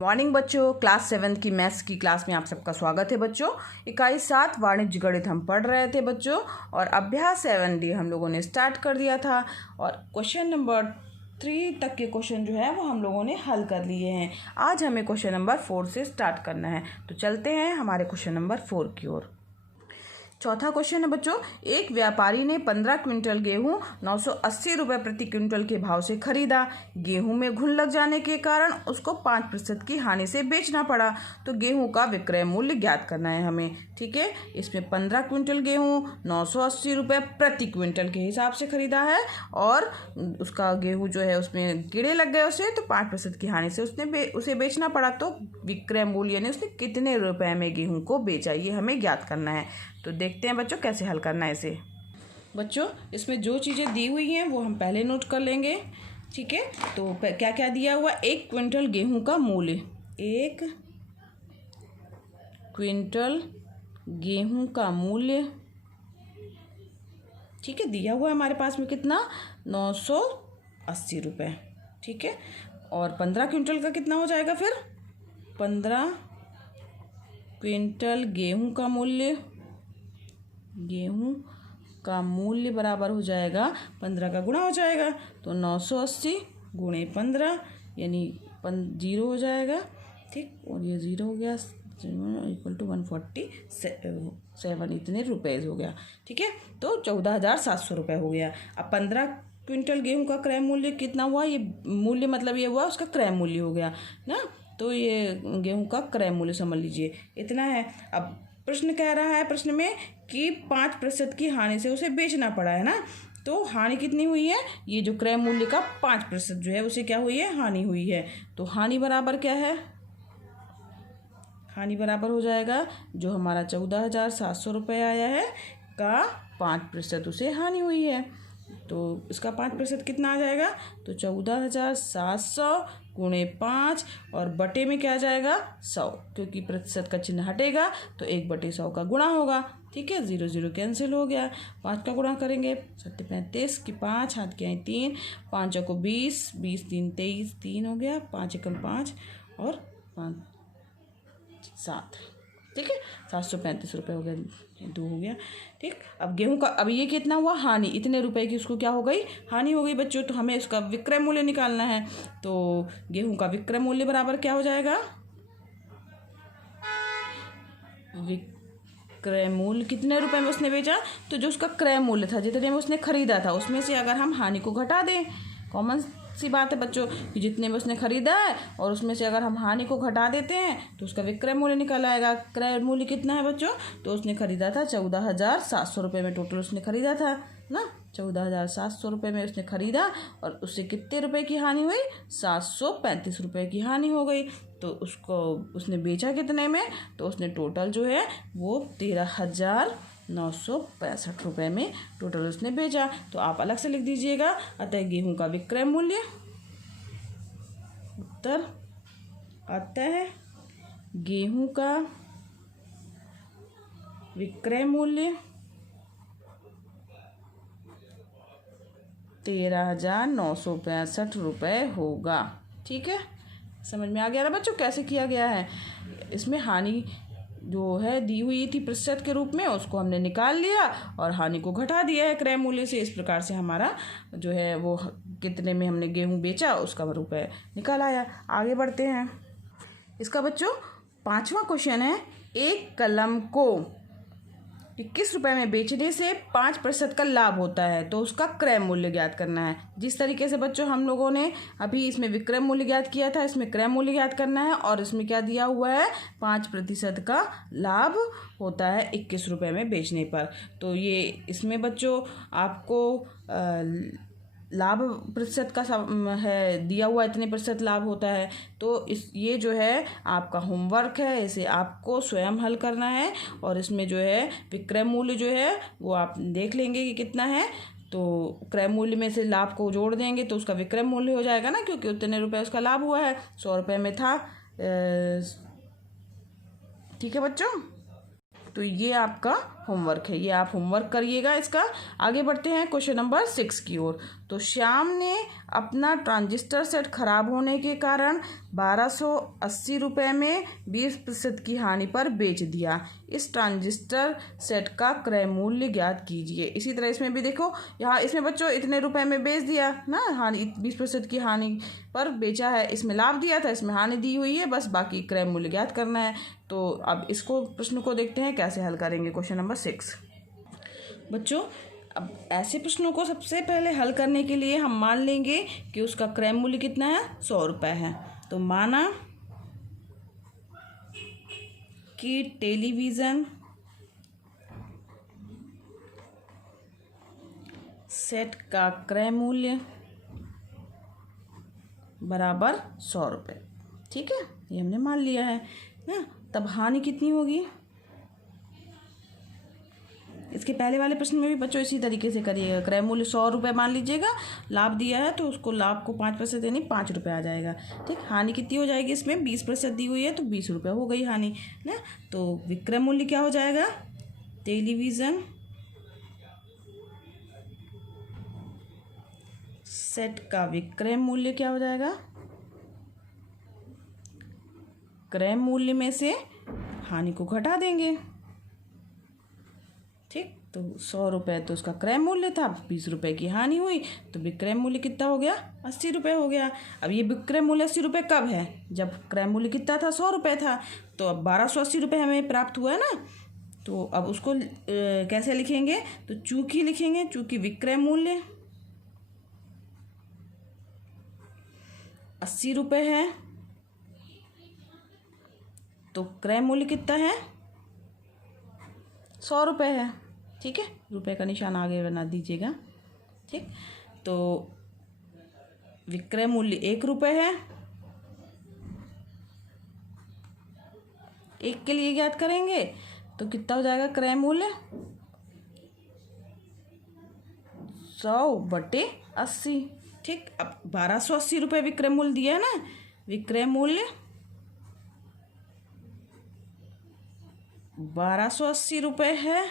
Morning बच्चों, class 7 की maths की क्लास में आप सबका स्वागत है बच्चों। इकाई 7 वाणिज्य गणित हम पढ़ रहे थे बच्चों और अभ्यास 7D हम लोगों ने स्टार्ट कर दिया था और क्वेश्चन नंबर 3 तक के क्वेश्चन जो है वो हम लोगों ने हल कर लिए हैं। आज हमें क्वेश्चन नंबर 4 से स्टार्ट करना है, तो चलते हैं हमारे क्वेश्चन नंबर 4 की ओर। चौथा क्वेश्चन है बच्चों, एक व्यापारी ने 15 क्विंटल गेहूं 980 रुपये प्रति क्विंटल के भाव से खरीदा। गेहूं में घुन लग जाने के कारण उसको 5% की हानि से बेचना पड़ा। तो गेहूं का विक्रय मूल्य ज्ञात करना है हमें। ठीक है, इसमें 15 क्विंटल गेहूं 980 रुपये प्रति क्विंटल के हिसाब से खरीदा है और उसका गेहूँ जो है उसमें कीड़े लग गए उसे, तो 5% की हानि से उसे बेचना पड़ा। तो विक्रय मूल्य यानी उसने कितने रुपए में गेहूँ को बेचा, ये हमें ज्ञात करना है। तो देखते हैं बच्चों कैसे हल करना है इसे। बच्चों, इसमें जो चीज़ें दी हुई हैं वो हम पहले नोट कर लेंगे। ठीक है, तो क्या क्या दिया हुआ, 1 क्विंटल गेहूं का मूल्य, 1 क्विंटल गेहूं का मूल्य, ठीक है, दिया हुआ है हमारे पास में कितना, 980 रुपये। ठीक है, और 15 क्विंटल का कितना हो जाएगा फिर, 15 क्विंटल गेहूं का मूल्य बराबर हो जाएगा 15 का गुणा हो जाएगा, तो 980 गुणे 15 यानी 0 हो जाएगा। ठीक, और ये 0 हो गया, इक्वल टू 147 इतने रुपये हो गया। ठीक है, तो 14,700 रुपये हो गया। अब 15 क्विंटल गेहूं का क्रय मूल्य कितना हुआ, ये मूल्य मतलब ये हुआ उसका क्रय मूल्य हो गया ना, तो ये गेहूं का क्रय मूल्य समझ लीजिए इतना है। अब प्रश्न कह रहा है, प्रश्न में कि 5% की हानि से उसे बेचना पड़ा है ना, तो हानि कितनी हुई है, ये जो क्रय मूल्य का 5% जो है उसे क्या हुई है, हानि हुई है। तो हानि बराबर क्या है, हानि बराबर हो जाएगा जो हमारा 14,700 रुपये आया है का 5% उसे हानि हुई है। तो इसका 5% कितना आ जाएगा, तो 14,700 गुणे 5 और बटे में क्या आ जाएगा, 100, क्योंकि प्रतिशत का चिन्ह हटेगा तो 1/100 का गुणा होगा। ठीक है, 0 0 कैंसिल हो गया, 5 का गुणा करेंगे 7 35 की 5 हाथ के 3, 5 को 20, 20 3 23, 3 हो गया, 5 एकम 5 और 5 7। ठीक है, 735 रुपये हो गया, 2 हो गया। ठीक, अब गेहूं का, अब ये कितना हुआ, हानि, इतने रुपए की उसको क्या हो गई, हानि हो गई बच्चों। तो हमें उसका विक्रय मूल्य निकालना है, तो गेहूं का विक्रय मूल्य बराबर क्या हो जाएगा, विक्रय मूल्य कितने रुपए में उसने बेचा, तो जो उसका क्रय मूल्य था, जितने में उसने खरीदा था, उसमें से अगर हम हानि को घटा दें, कॉमन सी बात है बच्चों कि जितने में उसने खरीदा है और उसमें से अगर हम हानि को घटा देते हैं तो उसका विक्रय मूल्य निकल आएगा। क्रय मूल्य कितना है बच्चों, तो उसने खरीदा था 14,700 रुपये में, टोटल उसने खरीदा था ना, 14,700 रुपये में उसने खरीदा और उससे कितने रुपए की हानि हुई, 735 रुपये की हानि हो गई। तो उसको उसने बेचा कितने में, तो उसने टोटल जो है वो 13,965 रुपये में टोटल उसने बेचा। तो आप अलग से लिख दीजिएगा, अतः गेहूं का विक्रय मूल्य, उत्तर आता है गेहूं का विक्रय मूल्य 13,965 रुपये होगा। ठीक है, समझ में आ गया ना बच्चों कैसे किया गया है। इसमें हानि जो है दी हुई थी प्रतिशत के रूप में, उसको हमने निकाल लिया और हानि को घटा दिया है क्रय मूल्य से। इस प्रकार से हमारा जो है वो कितने में हमने गेहूं बेचा उसका रुपये निकल आया। आगे बढ़ते हैं। इसका बच्चों 5वां क्वेश्चन है, एक कलम को 21 रुपये में बेचने से 5% का लाभ होता है, तो उसका क्रय मूल्य ज्ञात करना है। जिस तरीके से बच्चों हम लोगों ने अभी इसमें विक्रय मूल्य ज्ञात किया था, इसमें क्रय मूल्य ज्ञात करना है। और इसमें क्या दिया हुआ है, 5% का लाभ होता है 21 रुपये में बेचने पर। तो ये इसमें बच्चों आपको लाभ प्रतिशत का है दिया हुआ, इतने प्रतिशत लाभ होता है। तो ये जो है आपका होमवर्क है, इसे आपको स्वयं हल करना है और इसमें जो है विक्रय मूल्य जो है वो आप देख लेंगे कि कितना है, तो क्रय मूल्य में से लाभ को जोड़ देंगे तो उसका विक्रय मूल्य हो जाएगा ना, क्योंकि उतने रुपए उसका लाभ हुआ है, 100 रुपये में था। ठीक है बच्चों, तो ये आपका होमवर्क है, ये आप होमवर्क करिएगा इसका। आगे बढ़ते हैं क्वेश्चन नंबर 6 की ओर। तो श्याम ने अपना ट्रांजिस्टर सेट खराब होने के कारण 1280 रुपये में 20% की हानि पर बेच दिया। इस ट्रांजिस्टर सेट का क्रय मूल्य ज्ञात कीजिए। इसी तरह इसमें भी देखो, यहाँ इसमें बच्चों इतने रुपए में बेच दिया ना, हानि 20% की हानि पर बेचा है, इसमें लाभ दिया था, इसमें हानि दी हुई है, बस बाकी क्रय मूल्य ज्ञात करना है। तो अब इसको प्रश्न को देखते हैं कैसे हल करेंगे। क्वेश्चन नंबर 6 बच्चों, अब ऐसे प्रश्नों को सबसे पहले हल करने के लिए हम मान लेंगे कि उसका क्रय मूल्य कितना है, 100 रुपये है। तो माना कि टेलीविज़न सेट का क्रय मूल्य बराबर 100 रुपये। ठीक है, ये हमने मान लिया है ना। तब हानि कितनी होगी, इसके पहले वाले प्रश्न में भी बच्चों इसी तरीके से करिएगा। क्रय मूल्य 100 रुपये मान लीजिएगा, लाभ दिया है तो उसको लाभ को 5% यानी 5 रुपये आ जाएगा। ठीक, हानि कितनी हो जाएगी, इसमें 20% दी हुई है तो 20 रुपये हो गई हानि ना। तो विक्रय मूल्य क्या हो जाएगा, टेलीविज़न सेट का विक्रय मूल्य क्या हो जाएगा, क्रय मूल्य में से हानि को घटा देंगे। ठीक, तो 100 रुपये तो उसका क्रय मूल्य था, 20 रुपये की हानि हुई, तो विक्रय मूल्य कितना हो गया, 80 रुपये हो गया। अब ये विक्रय मूल्य 80 रुपये कब है, जब क्रय मूल्य कितना था, 100 रुपये था। तो अब 1280 रुपये हमें प्राप्त हुआ है ना। तो अब उसको कैसे लिखेंगे, तो चूंकि लिखेंगे, चूंकि विक्रय मूल्य 80 रुपये है तो क्रय मूल्य कितना है, 100 रुपये है। ठीक है, रुपये का निशान आगे बना दीजिएगा। ठीक, तो विक्रय मूल्य 1 रुपये है, 1 के लिए ज्ञात करेंगे तो कितना हो जाएगा क्रय मूल्य, 100/80। ठीक, अब 1280 रुपये विक्रय मूल्य दिया है ना, विक्रय मूल्य 1280 रुपये है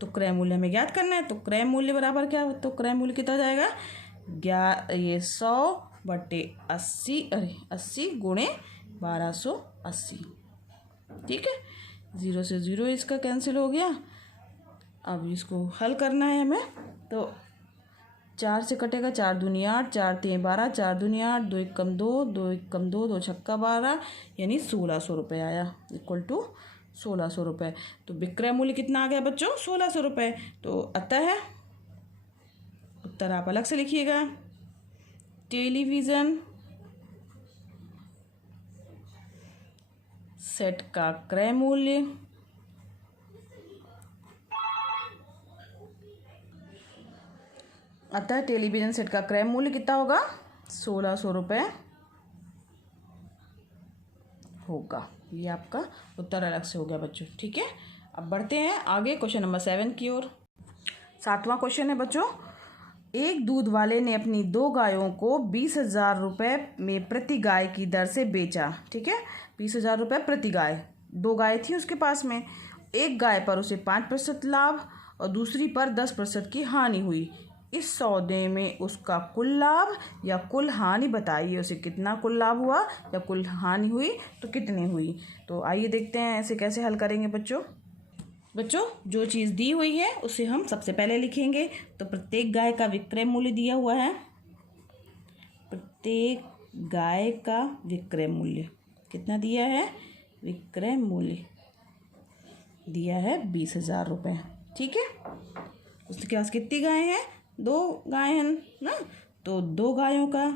तो क्रय मूल्य हमें ज्ञात करना है। तो क्रय मूल्य बराबर क्या, तो क्रय मूल्य कितना हो जाएगा, ये 100/80, अरे 80 गुणे 1280। ठीक है, 0 से 0 इसका कैंसिल हो गया। अब इसको हल करना है हमें, तो 4 से कटेगा, 4 दूनी 8, 4 3 12, 4 दूनी 8, 2 1 कम 2, 2 1 कम 2, 2 छक्का 12, यानी 1600 रुपये आया, इक्वल टू 1600 रुपये। तो विक्रय मूल्य कितना आ गया बच्चों, 1600 रुपये। तो अतः उत्तर आप अलग से लिखिएगा, टेलीविज़न सेट का क्रय मूल्य अतः टेलीविज़न सेट का क्रय मूल्य कितना होगा, 1600 रुपये होगा। ये आपका उत्तर अलग से हो गया बच्चों। ठीक है, अब बढ़ते हैं आगे क्वेश्चन नंबर 7 की ओर। 7वां क्वेश्चन है बच्चों, एक दूध वाले ने अपनी 2 गायों को 20,000 रुपये में प्रति गाय की दर से बेचा। ठीक है, 20,000 रुपये प्रति गाय, 2 गाय थी उसके पास में, एक गाय पर उसे 5% लाभ और दूसरी पर 10% की हानि हुई। इस सौदे में उसका कुल लाभ या कुल हानि बताइए, उसे कितना कुल लाभ हुआ या कुल हानि हुई तो कितनी हुई। तो आइए देखते हैं ऐसे कैसे हल करेंगे बच्चों। जो चीज़ दी हुई है उसे हम सबसे पहले लिखेंगे। तो प्रत्येक गाय का विक्रय मूल्य दिया हुआ है, प्रत्येक गाय का विक्रय मूल्य कितना दिया है, विक्रय मूल्य दिया है 20,000 रुपये। ठीक है, उसके पास कितनी गाय हैं, 2 गाय हैं ना, तो 2 गायों का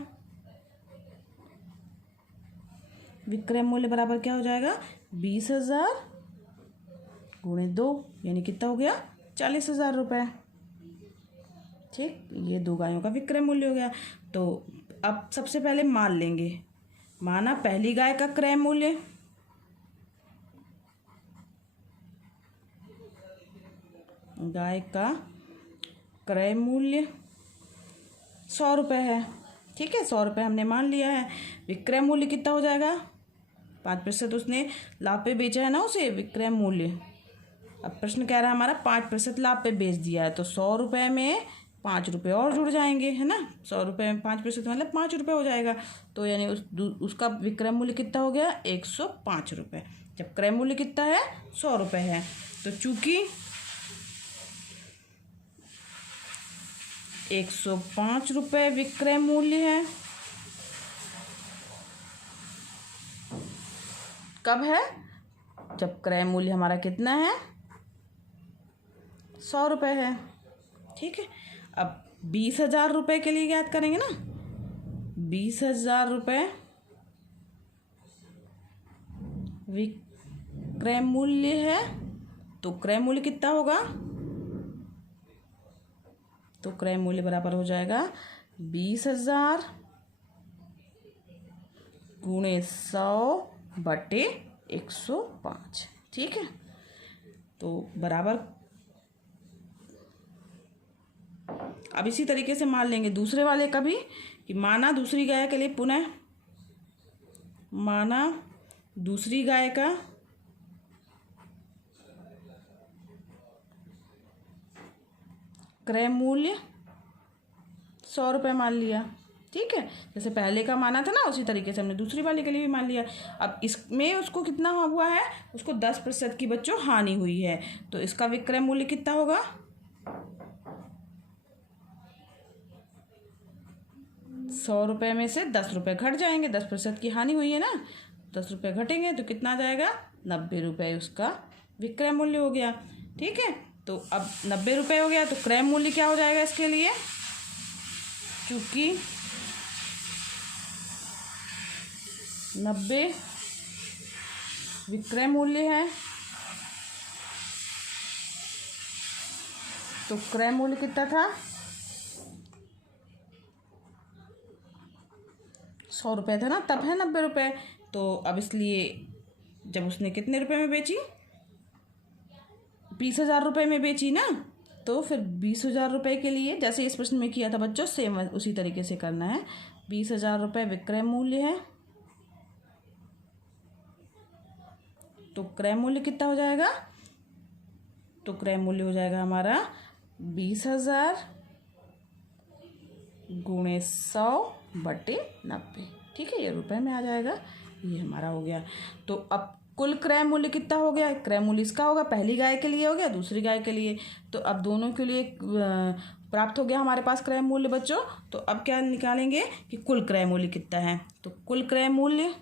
विक्रय मूल्य बराबर क्या हो जाएगा, 20,000 गुणे 2, यानी कितना हो गया, 40,000 रुपये। ठीक, ये 2 गायों का विक्रय मूल्य हो गया। तो अब सबसे पहले मान लेंगे, माना पहली गाय का क्रय मूल्य, गाय का क्रय मूल्य 100 रुपये है। ठीक है, 100 रुपये हमने मान लिया है। विक्रय मूल्य कितना हो जाएगा, 5% उसने लाभ पे बेचा है ना उसे, विक्रय मूल्य अब प्रश्न कह रहा है हमारा 5% लाभ पे बेच दिया है, तो 100 रुपये में 5 रुपये और जुड़ जाएंगे, है ना। 100 रुपये में 5% मतलब 5 रुपये हो जाएगा। तो यानी उसका विक्रय मूल्य कितना हो गया, 105 रुपये। जब क्रय मूल्य कितना है, 100 रुपये है। तो चूंकि 105 रुपये विक्रय मूल्य है, कब है, जब क्रय मूल्य हमारा कितना है, 100 रुपये है। ठीक है, अब 20,000 रुपये के लिए याद करेंगे ना। 20,000 रुपये विक्रय मूल्य है, तो क्रय मूल्य कितना होगा, तो क्रय मूल्य बराबर हो जाएगा 20,000 गुणे 100/105। ठीक है, तो बराबर। अब इसी तरीके से मान लेंगे दूसरे वाले का भी, कि माना दूसरी गाय के लिए, पुनः माना दूसरी गाय का क्रय मूल्य 100 रुपये मान लिया। ठीक है, जैसे पहले का माना था ना, उसी तरीके से हमने दूसरी वाले के लिए भी मान लिया। अब इसमें उसको कितना हुआ है, उसको 10% की बच्चों हानि हुई है, तो इसका विक्रय मूल्य कितना होगा, 100 रुपये में से 10 रुपये घट जाएंगे, 10% की हानि हुई है ना, 10 रुपये घटेंगे तो कितना आ जाएगा, 90 रुपये उसका विक्रय मूल्य हो गया। ठीक है, तो अब 90 रुपये हो गया, तो क्रय मूल्य क्या हो जाएगा इसके लिए, चूँकि 90 विक्रय मूल्य है, तो क्रय मूल्य कितना था, 100 रुपये था ना, तब है 90 रुपये। तो अब इसलिए जब उसने कितने रुपए में बेची, 20,000 रुपये में बेची ना, तो फिर 20,000 रुपये के लिए, जैसे इस प्रश्न में किया था बच्चों, सेम उसी तरीके से करना है। 20,000 रुपये विक्रय मूल्य है, तो क्रय मूल्य कितना हो जाएगा, तो क्रय मूल्य हो जाएगा हमारा 20,000 गुणे 100/90। ठीक है, ये रुपए में आ जाएगा, ये हमारा हो गया। तो अब कुल क्रय मूल्य कितना हो गया, क्रय मूल्य इसका होगा, पहली गाय के लिए हो गया, दूसरी गाय के लिए, तो अब दोनों के लिए प्राप्त हो गया हमारे पास क्रय मूल्य बच्चों। तो अब क्या निकालेंगे कि कुल क्रय मूल्य कितना है, तो कुल क्रय मूल्य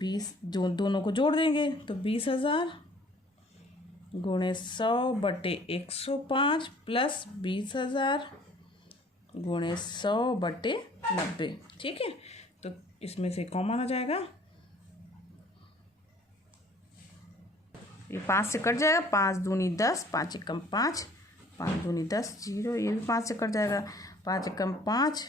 20, जो दोनों को जोड़ देंगे तो 20,000 गुणे 100/105 प्लस 20,000 गुणे 100/90। ठीक है, तो इसमें से कॉमन आ जाएगा, ये 5 से कट जाएगा, 5 दूनी 10, 5 एकम 5, 5 दूनी 10, 0, ये भी 5 से कट जाएगा, 5 एकम 5,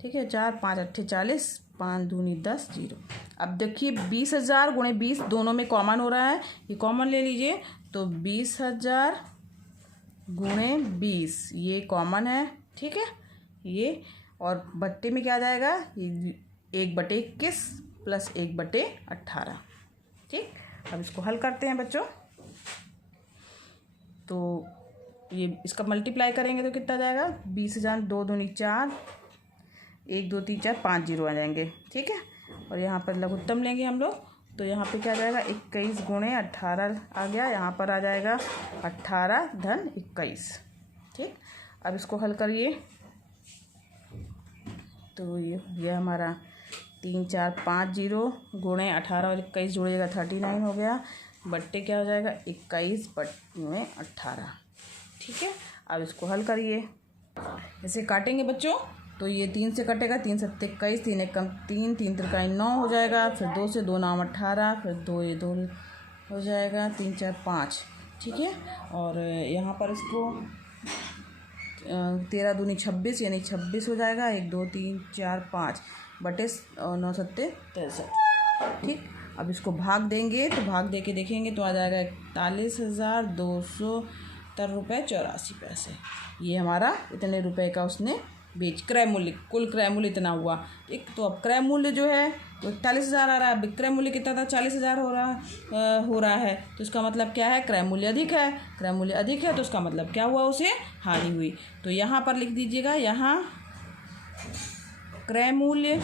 ठीक है, 4, 5 अट्ठे 40, 5 दूनी 10, 0। अब देखिए 20,000 गुणे 20 दोनों में कॉमन हो रहा है, ये कॉमन ले लीजिए, तो 20,000 गुणे 20 ये कॉमन है। ठीक है, ये और बट्टे में क्या आ जाएगा, ये 1/21 प्लस 1/18। ठीक, अब इसको हल करते हैं बच्चों, तो ये इसका मल्टीप्लाई करेंगे तो कितना आ जाएगा, 20,000 2 दूनी 4, 1 2 3 4 5 0 आ जाएंगे। ठीक है, और यहाँ पर लघुत्तम लेंगे हम लोग, तो यहाँ पे क्या आ जाएगा, 21 गुणे 18 आ गया, यहाँ पर आ जाएगा 18 धन 21। ठीक, अब इसको हल करिए, तो ये हमारा 3 4 5 0 गुणे 18 और 21 जोड़िएगा 39 हो गया, बट्टे क्या हो जाएगा 21/18। ठीक है, अब इसको हल करिए, ऐसे काटेंगे बच्चों, तो ये 3 से कटेगा, 3 7 21, 3 एकम 3, 3 त्रिकाई 9 हो जाएगा, फिर 2 से 2 9 18, फिर 2 ये 2 हो जाएगा, 3 4 5। ठीक है, और यहाँ पर इसको 13 दूनी 26 यानी 26 हो जाएगा, 1 2 3 4 5 बटे 9 7 63। ठीक, अब इसको भाग देंगे, तो भाग दे के देखेंगे तो आ जाएगा 41,270 रुपये 84 पैसे। ये हमारा इतने रुपए का उसने बेच क्रय मूल्य, कुल क्रय मूल्य इतना हुआ। ठीक, तो अब क्रय मूल्य जो है वो 41,000 आ रहा है, विक्रय मूल्य कितना था 40,000 हो रहा है। तो इसका मतलब क्या है, क्रय मूल्य अधिक है। क्रय मूल्य अधिक है तो उसका मतलब क्या हुआ, उसे हानि हुई। तो यहाँ पर लिख दीजिएगा, यहाँ क्रय मूल्य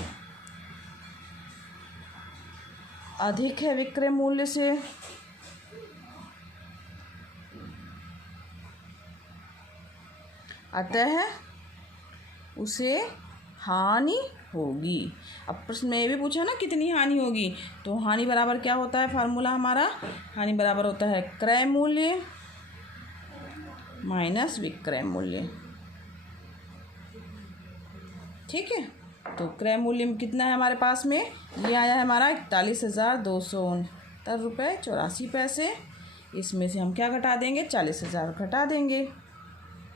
अधिक है विक्रय मूल्य से, अतः उसे हानि होगी। अब प्रश्न में ये भी पूछा ना कितनी हानि होगी, तो हानि बराबर क्या होता है, फार्मूला हमारा, हानि बराबर होता है क्रय मूल्य माइनस विक्रय मूल्य। ठीक है, तो क्रय मूल्य में कितना है हमारे पास में, ये आया है हमारा 41,269 रुपये 84 पैसे। इसमें से हम क्या घटा देंगे, 40,000 घटा देंगे,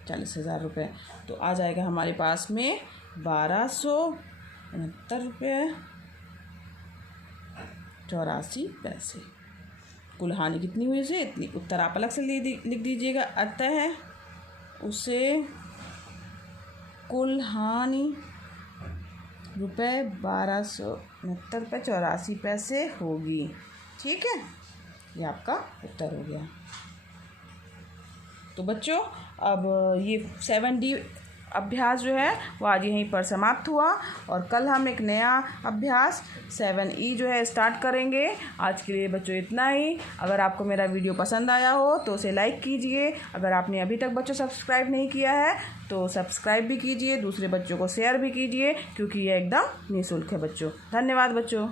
40,000 रुपये, तो आ जाएगा हमारे पास में 1,269 रुपये 84 पैसे। कुल हानि कितनी हुई उसे, इतनी। उत्तर आप अलग से लिख दीजिएगा, अतः उसे कुल हानि रुपये 1,269 रुपये 84 पैसे होगी। ठीक है, ये आपका उत्तर हो गया। तो बच्चों, अब ये 7D अभ्यास जो है वो आज यहीं पर समाप्त हुआ, और कल हम एक नया अभ्यास 7E जो है स्टार्ट करेंगे। आज के लिए बच्चों इतना ही। अगर आपको मेरा वीडियो पसंद आया हो तो उसे लाइक कीजिए। अगर आपने अभी तक बच्चों सब्सक्राइब नहीं किया है तो सब्सक्राइब भी कीजिए, दूसरे बच्चों को शेयर भी कीजिए, क्योंकि यह एकदम निःशुल्क है बच्चों। धन्यवाद बच्चों।